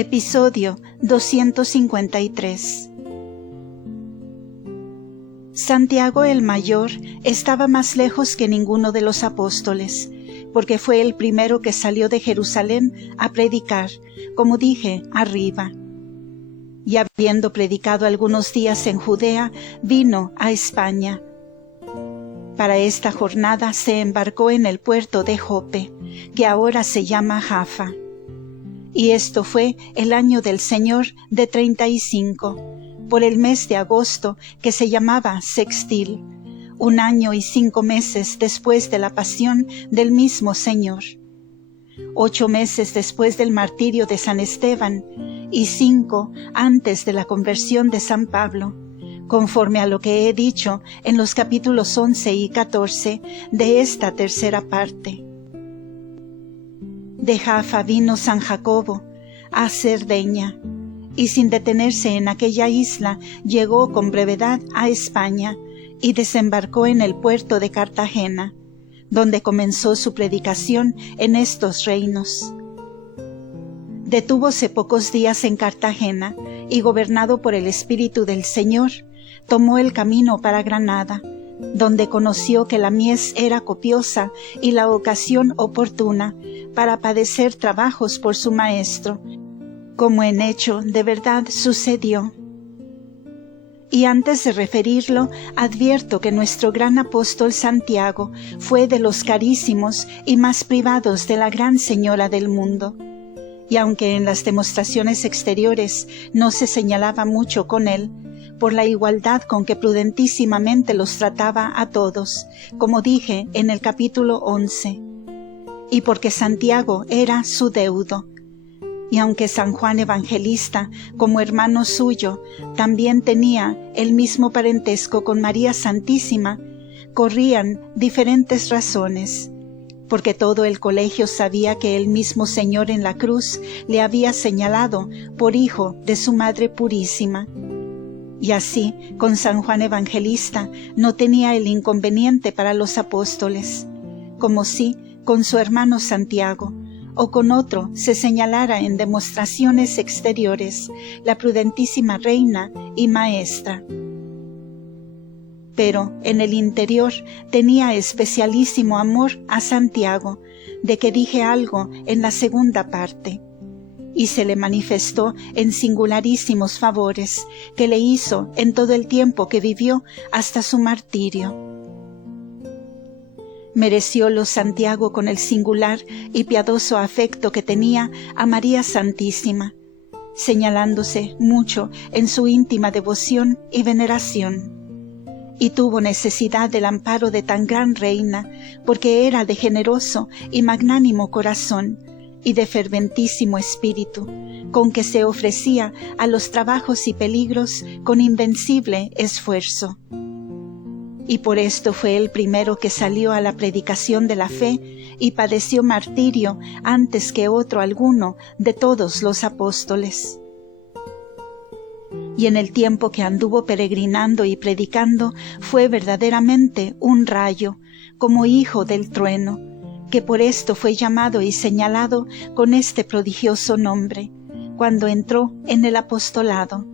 Episodio 253. Santiago el Mayor estaba más lejos que ninguno de los apóstoles, porque fue el primero que salió de Jerusalén a predicar, como dije arriba. Y habiendo predicado algunos días en Judea, vino a España. Para esta jornada se embarcó en el puerto de Jope, que ahora se llama Jaffa. Y esto fue el año del Señor de 35, por el mes de agosto, que se llamaba Sextil, 1 año y 5 meses después de la pasión del mismo Señor. 8 meses después del martirio de San Esteban, y 5 antes de la conversión de San Pablo, conforme a lo que he dicho en los capítulos 11 y 14 de esta tercera parte. De Jaffa vino San Jacobo a Cerdeña, y sin detenerse en aquella isla, llegó con brevedad a España, y desembarcó en el puerto de Cartagena, donde comenzó su predicación en estos reinos. Detúvose pocos días en Cartagena, y gobernado por el Espíritu del Señor, tomó el camino para Granada, donde conoció que la mies era copiosa y la ocasión oportuna para padecer trabajos por su maestro, como en hecho de verdad sucedió. Y antes de referirlo, advierto que nuestro gran apóstol Santiago fue de los carísimos y más privados de la gran Señora del mundo. Y aunque en las demostraciones exteriores no se señalaba mucho con él, por la igualdad con que prudentísimamente los trataba a todos, como dije en el capítulo 11, y porque Santiago era su deudo. Y aunque San Juan Evangelista, como hermano suyo, también tenía el mismo parentesco con María Santísima, corrían diferentes razones, porque todo el colegio sabía que el mismo Señor en la cruz le había señalado por hijo de su Madre Purísima. Y así, con San Juan Evangelista no tenía el inconveniente para los apóstoles, como si con su hermano Santiago, o con otro se señalara en demostraciones exteriores la prudentísima reina y maestra. Pero en el interior tenía especialísimo amor a Santiago, de que dije algo en la segunda parte, y se le manifestó en singularísimos favores que le hizo en todo el tiempo que vivió hasta su martirio. Mereciólo Santiago con el singular y piadoso afecto que tenía a María Santísima, señalándose mucho en su íntima devoción y veneración. Y tuvo necesidad del amparo de tan gran reina, porque era de generoso y magnánimo corazón, y de ferventísimo espíritu, con que se ofrecía a los trabajos y peligros con invencible esfuerzo. Y por esto fue el primero que salió a la predicación de la fe y padeció martirio antes que otro alguno de todos los apóstoles. Y en el tiempo que anduvo peregrinando y predicando, fue verdaderamente un rayo, como hijo del trueno, que por esto fue llamado y señalado con este prodigioso nombre, cuando entró en el apostolado.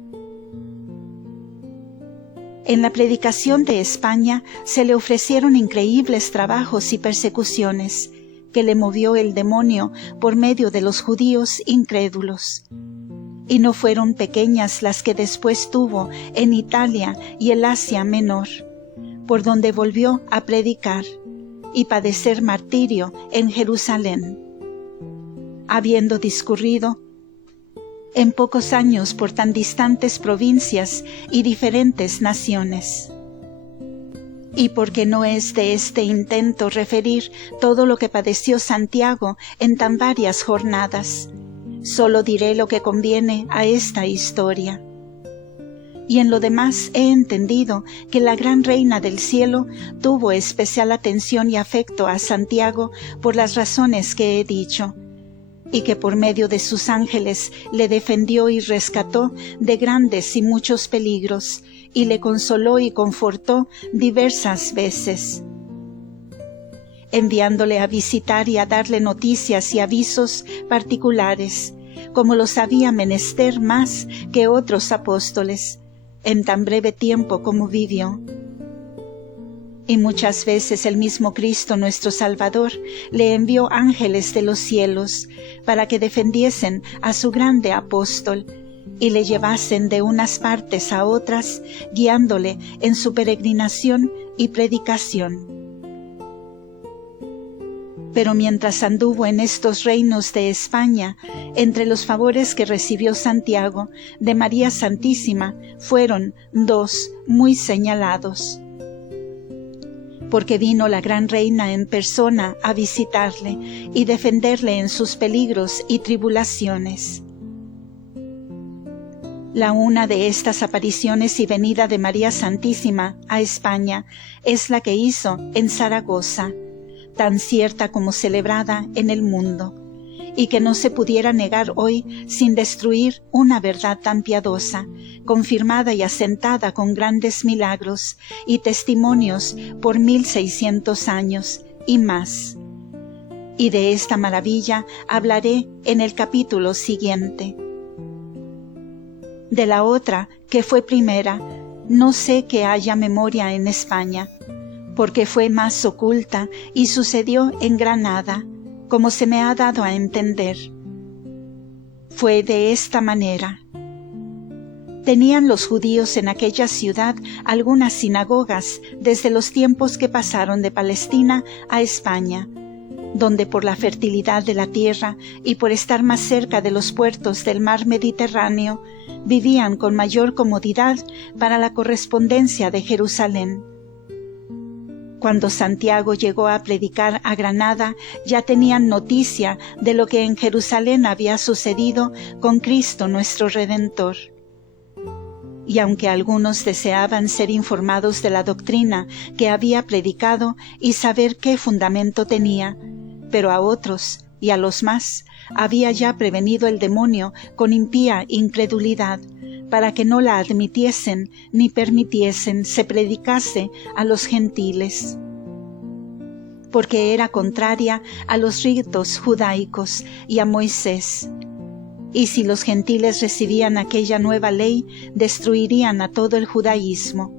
En la predicación de España se le ofrecieron increíbles trabajos y persecuciones, que le movió el demonio por medio de los judíos incrédulos. Y no fueron pequeñas las que después tuvo en Italia y el Asia Menor, por donde volvió a predicar y padecer martirio en Jerusalén, habiendo discurrido en pocos años por tan distantes provincias y diferentes naciones. Y porque no es de este intento referir todo lo que padeció Santiago en tan varias jornadas, solo diré lo que conviene a esta historia. Y en lo demás he entendido que la gran Reina del Cielo tuvo especial atención y afecto a Santiago por las razones que he dicho, y que por medio de sus ángeles le defendió y rescató de grandes y muchos peligros, y le consoló y confortó diversas veces. enviándole a visitar y a darle noticias y avisos particulares, como los había menester más que otros apóstoles, en tan breve tiempo como vivió. Y muchas veces el mismo Cristo nuestro Salvador le envió ángeles de los cielos para que defendiesen a su grande apóstol y le llevasen de unas partes a otras, guiándole en su peregrinación y predicación. Pero mientras anduvo en estos reinos de España, entre los favores que recibió Santiago de María Santísima fueron dos muy señalados. Porque vino la gran reina en persona a visitarle y defenderle en sus peligros y tribulaciones. La una de estas apariciones y venida de María Santísima a España es la que hizo en Zaragoza, tan cierta como celebrada en el mundo, y que no se pudiera negar hoy sin destruir una verdad tan piadosa, confirmada y asentada con grandes milagros y testimonios por 1600 años y más. Y de esta maravilla hablaré en el capítulo siguiente. De la otra, que fue primera, no sé que haya memoria en España, porque fue más oculta y sucedió en Granada, como se me ha dado a entender. Fue de esta manera. Tenían los judíos en aquella ciudad algunas sinagogas desde los tiempos que pasaron de Palestina a España, donde por la fertilidad de la tierra y por estar más cerca de los puertos del mar Mediterráneo, vivían con mayor comodidad para la correspondencia de Jerusalén. Cuando Santiago llegó a predicar a Granada, ya tenían noticia de lo que en Jerusalén había sucedido con Cristo nuestro Redentor. Y aunque algunos deseaban ser informados de la doctrina que había predicado y saber qué fundamento tenía, pero a otros y a los más había ya prevenido el demonio con impía incredulidad, para que no la admitiesen ni permitiesen se predicase a los gentiles, porque era contraria a los ritos judaicos y a Moisés. Y si los gentiles recibían aquella nueva ley, destruirían a todo el judaísmo.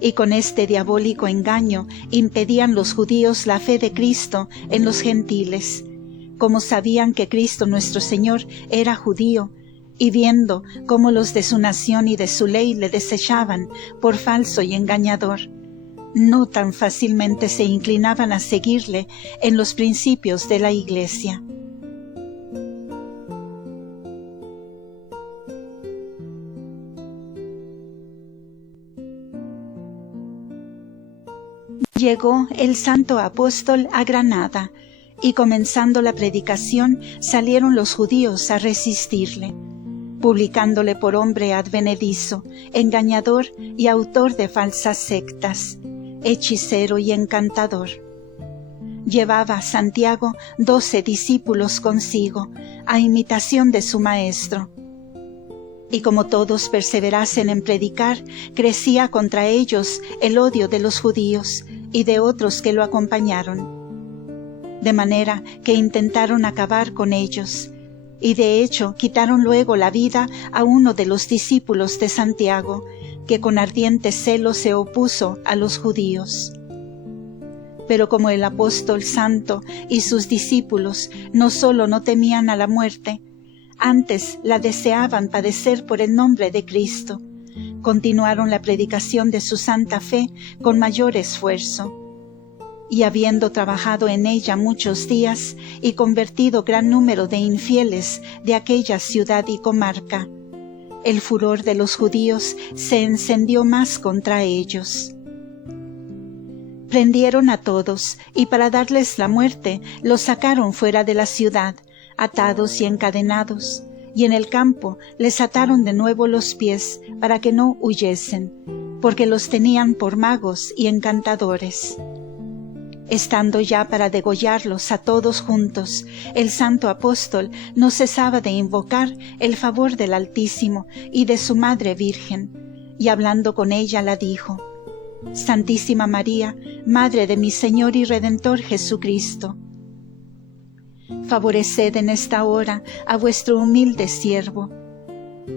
Y con este diabólico engaño impedían los judíos la fe de Cristo en los gentiles, como sabían que Cristo nuestro Señor era judío, y viendo cómo los de su nación y de su ley le desechaban por falso y engañador, no tan fácilmente se inclinaban a seguirle en los principios de la Iglesia. Llegó el santo apóstol a Granada, y comenzando la predicación salieron los judíos a resistirle, publicándole por hombre advenedizo, engañador y autor de falsas sectas, hechicero y encantador. Llevaba Santiago 12 discípulos consigo, a imitación de su maestro. Y como todos perseverasen en predicar, crecía contra ellos el odio de los judíos y de otros que lo acompañaron, de manera que intentaron acabar con ellos, y de hecho quitaron luego la vida a uno de los discípulos de Santiago, que con ardiente celo se opuso a los judíos. Pero como el apóstol santo y sus discípulos no solo no temían a la muerte, antes la deseaban padecer por el nombre de Cristo, continuaron la predicación de su santa fe con mayor esfuerzo. Y habiendo trabajado en ella muchos días y convertido gran número de infieles de aquella ciudad y comarca, el furor de los judíos se encendió más contra ellos. Prendieron a todos, y para darles la muerte, los sacaron fuera de la ciudad, atados y encadenados, y en el campo les ataron de nuevo los pies para que no huyesen, porque los tenían por magos y encantadores. Estando ya para degollarlos a todos juntos, el santo apóstol no cesaba de invocar el favor del Altísimo y de su Madre Virgen, y hablando con ella la dijo: Santísima María, Madre de mi Señor y Redentor Jesucristo, Favoreced en esta hora a vuestro humilde siervo.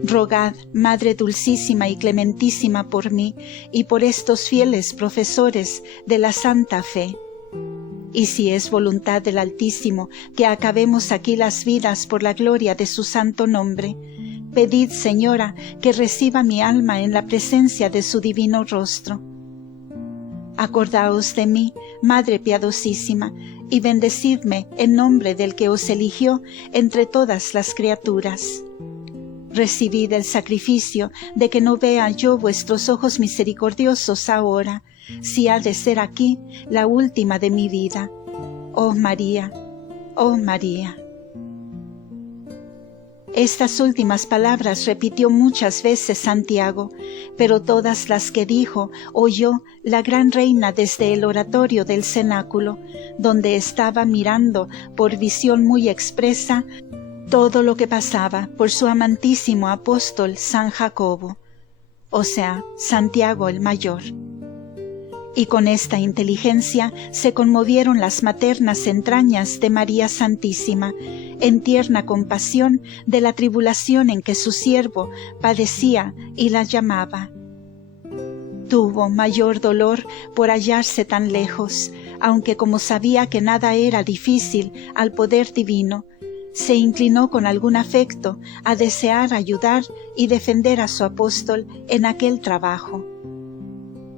Rogad, Madre dulcísima y clementísima, por mí y por estos fieles profesores de la santa fe. Y si es voluntad del Altísimo que acabemos aquí las vidas por la gloria de su santo nombre, pedid, Señora, que reciba mi alma en la presencia de su divino rostro. Acordaos de mí, Madre piadosísima, y bendecidme en nombre del que os eligió entre todas las criaturas. Recibid el sacrificio de que no vea yo vuestros ojos misericordiosos ahora, si ha de ser aquí la última de mi vida. Oh María, oh María. Estas últimas palabras repitió muchas veces Santiago, pero todas las que dijo oyó la gran reina desde el oratorio del cenáculo, donde estaba mirando por visión muy expresa todo lo que pasaba por su amantísimo apóstol San Jacobo, o sea, Santiago el Mayor. Y con esta inteligencia se conmovieron las maternas entrañas de María Santísima, en tierna compasión de la tribulación en que su siervo padecía y la llamaba. Tuvo mayor dolor por hallarse tan lejos, aunque como sabía que nada era difícil al poder divino, se inclinó con algún afecto a desear ayudar y defender a su apóstol en aquel trabajo.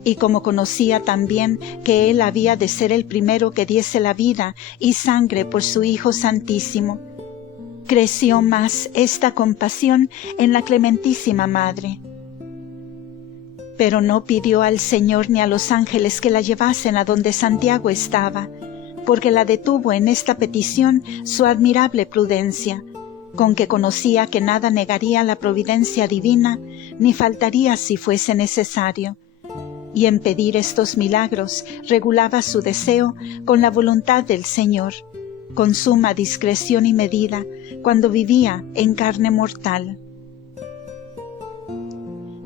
Y como conocía también que él había de ser el primero que diese la vida y sangre por su Hijo Santísimo, creció más esta compasión en la clementísima Madre. Pero no pidió al Señor ni a los ángeles que la llevasen a donde Santiago estaba, porque la detuvo en esta petición su admirable prudencia, con que conocía que nada negaría la providencia divina, ni faltaría si fuese necesario. Y en pedir estos milagros regulaba su deseo con la voluntad del Señor, con suma discreción y medida, cuando vivía en carne mortal.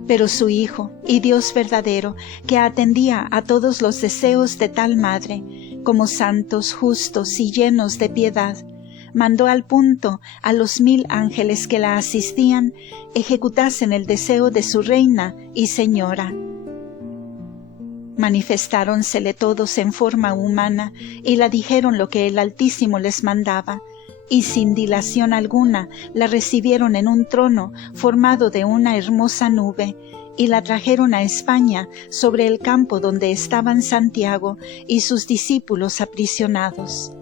Pero su Hijo, y Dios verdadero, que atendía a todos los deseos de tal madre, como santos, justos y llenos de piedad, mandó al punto a los 1000 ángeles que la asistían ejecutasen el deseo de su reina y señora. Manifestáronsele todos en forma humana y la dijeron lo que el Altísimo les mandaba, y sin dilación alguna la recibieron en un trono formado de una hermosa nube, y la trajeron a España sobre el campo donde estaban Santiago y sus discípulos aprisionados.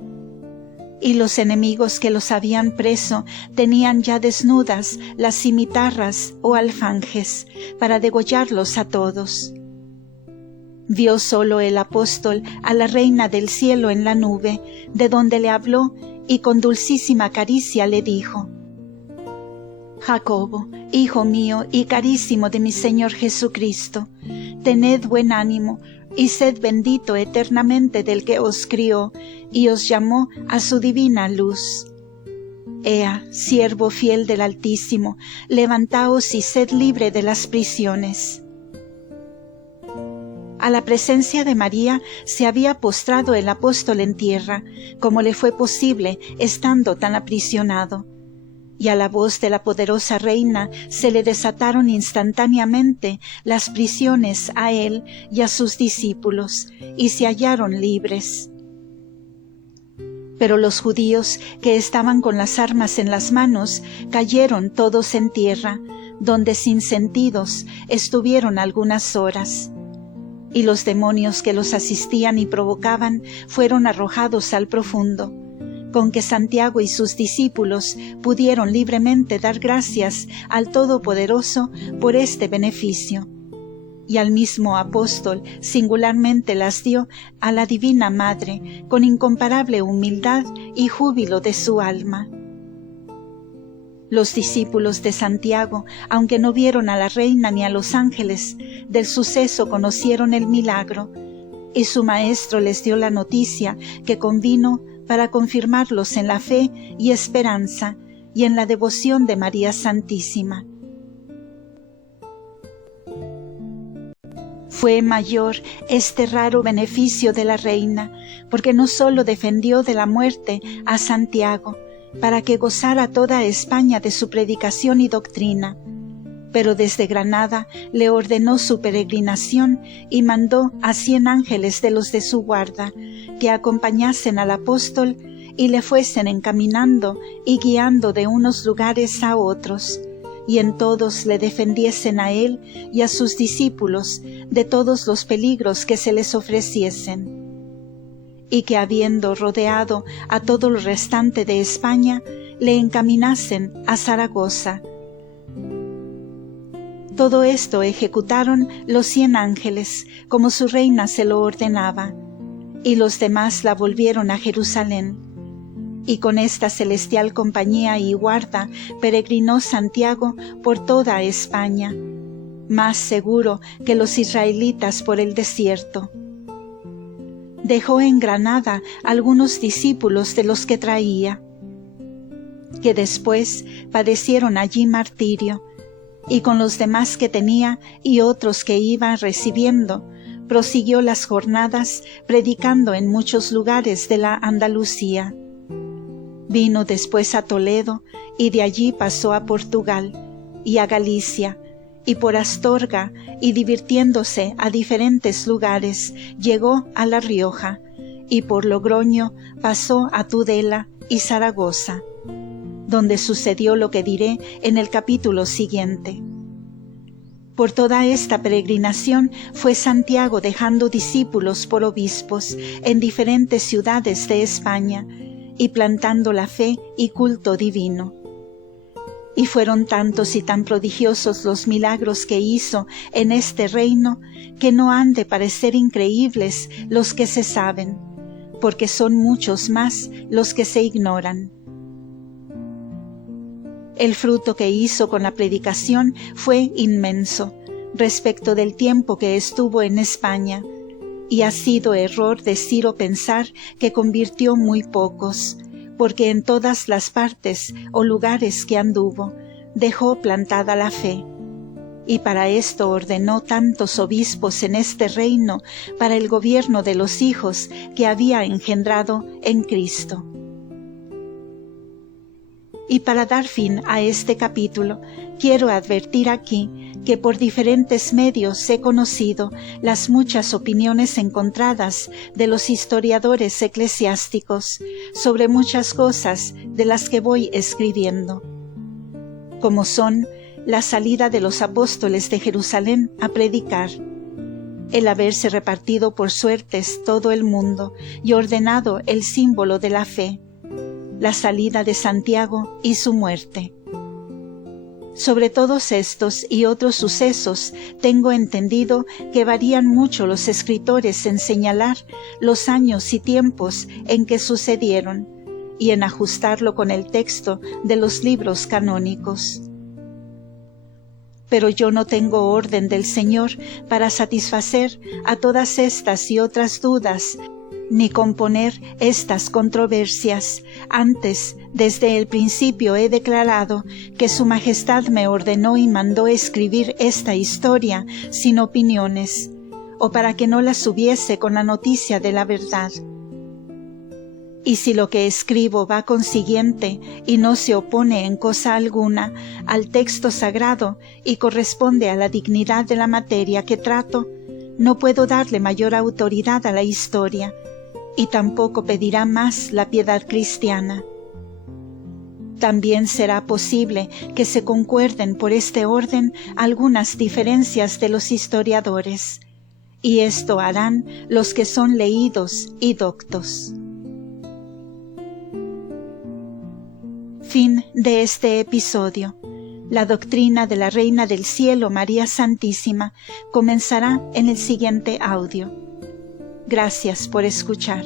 Y los enemigos que los habían preso tenían ya desnudas las cimitarras o alfanjes para degollarlos a todos. Vio solo el apóstol a la Reina del Cielo en la nube, de donde le habló y con dulcísima caricia le dijo: Jacobo, hijo mío y carísimo de mi Señor Jesucristo, tened buen ánimo y sed bendito eternamente del que os crió y os llamó a su divina luz. Ea, siervo fiel del Altísimo, levantaos y sed libre de las prisiones. A la presencia de María se había postrado el apóstol en tierra, como le fue posible estando tan aprisionado, y a la voz de la poderosa reina se le desataron instantáneamente las prisiones a él y a sus discípulos, y se hallaron libres. Pero los judíos que estaban con las armas en las manos cayeron todos en tierra, donde sin sentidos estuvieron algunas horas. Y los demonios que los asistían y provocaban fueron arrojados al profundo, con que Santiago y sus discípulos pudieron libremente dar gracias al Todopoderoso por este beneficio. Y al mismo apóstol singularmente las dio a la Divina Madre con incomparable humildad y júbilo de su alma. Los discípulos de Santiago, aunque no vieron a la reina ni a los ángeles, del suceso conocieron el milagro, y su maestro les dio la noticia que convino para confirmarlos en la fe y esperanza y en la devoción de María Santísima. Fue mayor este raro beneficio de la reina, porque no sólo defendió de la muerte a Santiago, para que gozara toda España de su predicación y doctrina, pero desde Granada le ordenó su peregrinación y mandó a 100 ángeles de los de su guarda, que acompañasen al apóstol y le fuesen encaminando y guiando de unos lugares a otros, y en todos le defendiesen a él y a sus discípulos de todos los peligros que se les ofreciesen. Y que habiendo rodeado a todo lo restante de España, le encaminasen a Zaragoza. Todo esto ejecutaron los 100 ángeles, como su reina se lo ordenaba, y los demás la volvieron a Jerusalén. Y con esta celestial compañía y guarda peregrinó Santiago por toda España, más seguro que los israelitas por el desierto. Dejó en Granada algunos discípulos de los que traía, que después padecieron allí martirio, y con los demás que tenía y otros que iba recibiendo, prosiguió las jornadas predicando en muchos lugares de la Andalucía. Vino después a Toledo, y de allí pasó a Portugal, y a Galicia, y por Astorga, y divirtiéndose a diferentes lugares, llegó a La Rioja, y por Logroño pasó a Tudela y Zaragoza, donde sucedió lo que diré en el capítulo siguiente. Por toda esta peregrinación fue Santiago dejando discípulos por obispos en diferentes ciudades de España, y plantando la fe y culto divino. Y fueron tantos y tan prodigiosos los milagros que hizo en este reino, que no han de parecer increíbles los que se saben, porque son muchos más los que se ignoran. El fruto que hizo con la predicación fue inmenso, respecto del tiempo que estuvo en España, y ha sido error decir o pensar que convirtió muy pocos, porque en todas las partes o lugares que anduvo, dejó plantada la fe. Y para esto ordenó tantos obispos en este reino para el gobierno de los hijos que había engendrado en Cristo. Y para dar fin a este capítulo, quiero advertir aquí que por diferentes medios he conocido las muchas opiniones encontradas de los historiadores eclesiásticos sobre muchas cosas de las que voy escribiendo, como son la salida de los apóstoles de Jerusalén a predicar, el haberse repartido por suertes todo el mundo y ordenado el símbolo de la fe, la salida de Santiago y su muerte. Sobre todos estos y otros sucesos tengo entendido que varían mucho los escritores en señalar los años y tiempos en que sucedieron y en ajustarlo con el texto de los libros canónicos. Pero yo no tengo orden del Señor para satisfacer a todas estas y otras dudas, ni componer estas controversias. Antes, desde el principio he declarado que Su Majestad me ordenó y mandó escribir esta historia sin opiniones, o para que no la subiese con la noticia de la verdad. Y si lo que escribo va consiguiente y no se opone en cosa alguna al texto sagrado y corresponde a la dignidad de la materia que trato, no puedo darle mayor autoridad a la historia, y tampoco pedirá más la piedad cristiana. También será posible que se concuerden por este orden algunas diferencias de los historiadores, y esto harán los que son leídos y doctos. Fin de este episodio. La doctrina de la Reina del Cielo, María Santísima, comenzará en el siguiente audio. Gracias por escuchar.